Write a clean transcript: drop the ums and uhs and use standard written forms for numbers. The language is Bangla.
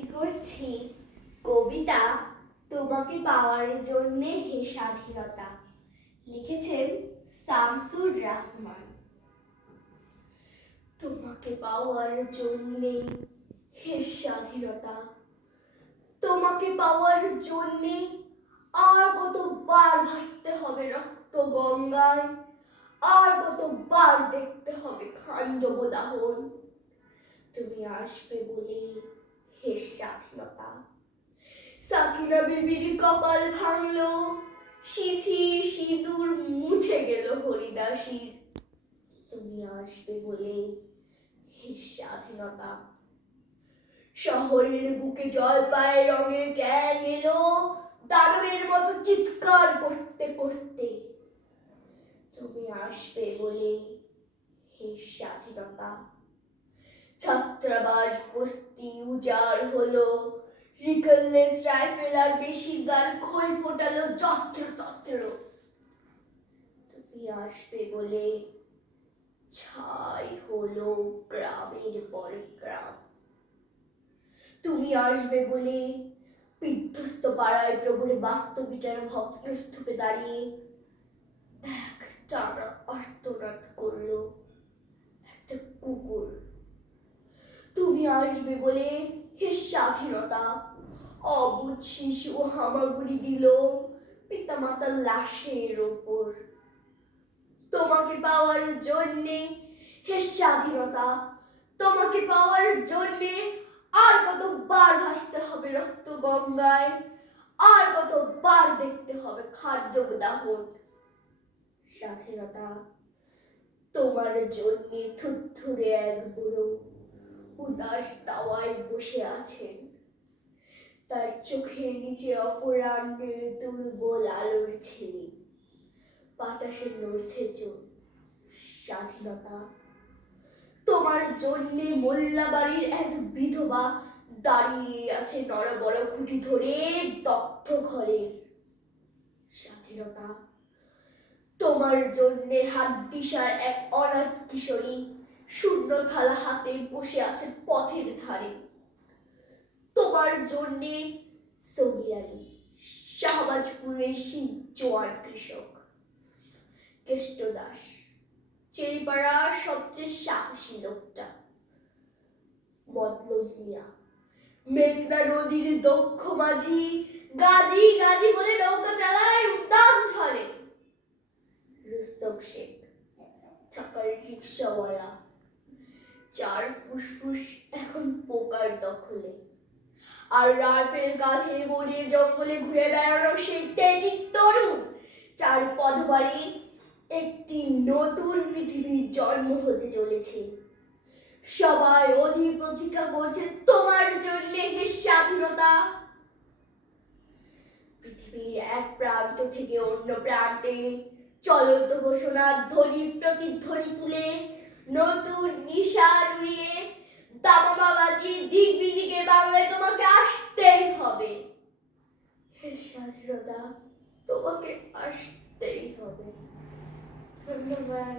আবৃত্তি করছি কবিতা তোমাকে পাওয়ার জন্যে হে স্বাধীনতা। লিখেছেন শামসুর রাহমান। তোমাকে পাওয়ার জন্যে হে স্বাধীনতা, তোমাকে পাওয়ার জন্যে আর কতবার ভাসতে হবে রক্ত গঙ্গায়, আর কতবার দেখতে হবে খান্ডব দাহন। তুমি আসবে বলে হে স্বাধীনতা। সাকিনা বিবির কপাল ভাঙলো, সিথির সিঁদুর মুছে গেল হরিদাসীর। তুমি আসবে বলে হে স্বাধীনতা। শহরের বুকে জলপাই রঙের ট্যাং এলো দানবের মতো চিৎকার করতে করতে। তুমি আসবে বলে হে স্বাধীনতা। ছাত্রাবাস বস্তি উজাড় হলো, রিকললেস রাইফেল আর বেশি গান খই ফোটালো যত্রতত্র। তুমি আসবে বলে ছাই হলো গ্রামের পর গ্রাম। তুমি আসবে বলে বিধ্বস্ত পাড়ায় প্রভুর বাস্তব বিচার ভগ্নস্তূপে দাঁড়িয়ে এক টানা আর্তনাদ করলো একটা কুকুর। তুমি আসবে বলে হে স্বাধীনতা। অবুঝ শিশু হামাগুড়ি দিল পিতামাতার লাশের ওপর। তোমাকে পাওয়ার জন্যে হে স্বাধীনতা, তোমাকে পাওয়ার জন্যে আর কতবার ভাসতে হবে রক্ত গঙ্গায়, আর কতবার দেখতে হবে খাদ্য দাহন। স্বাধীনতা তোমার জন্যে থুরথুরে এক বুড়ো উদাস তাওয়ায় বসে আছেন। তার চোখের নিচে অপরাহ্নের দুর্বল আলোর ছিলি, বাতাসে নড়ছে চোখ। স্বাধীনতা তোমার জন্যে মোল্লাবাড়ির এক বিধবা দাঁড়িয়ে আছে নড়বড় খুঁটি ধরে দগ্ধ ঘরের। স্বাধীনতা তোমার জন্যে হাড্ডিসার এক অনাথ কিশোরী শূন্য থালা হাতে বসে আছে পথের ধারে। তোমার জন্যে সগির আলী, শাহবাজপুরের জোয়ান কৃষক, কেষ্ট দাস, চেরিপাড়ার সবচেয়ে সাহসী লোকটা, মতলব মিয়া, মেঘনা নদীর দক্ষ মাঝি, গাজী গাজী বলে নৌকা চালায় উদ্দাম ঝড়ে, রুস্তম শেখ, চাকার রিক্সাওয়ালা, চার ফুসফুস এখন পোকার দখলে, আর রাইফেল কাঁধে বনিয়ে জঙ্গলে ঘুরে বেড়ানো সেই তেজি তরুণ চার পদবারে একটি নতুন পৃথিবীর জন্ম হতে চলেছে। সবাই অধীর প্রতীক্ষা করছে তোমার জন্য হে স্বাধীনতা। পৃথিবীর এক প্রান্ত থেকে অন্য প্রান্তে চলন্ত ঘোষণা ধ্বনি প্রতিধ্বনি তুলে নতুন নিশান উড়িয়ে দামামা বাজিয়ে দিক বিদিকে বাংলায় তোমাকে আসতেই হবে হে স্বাধীনতা, তোমাকে আসতেই হবে। ধন্যবাদ।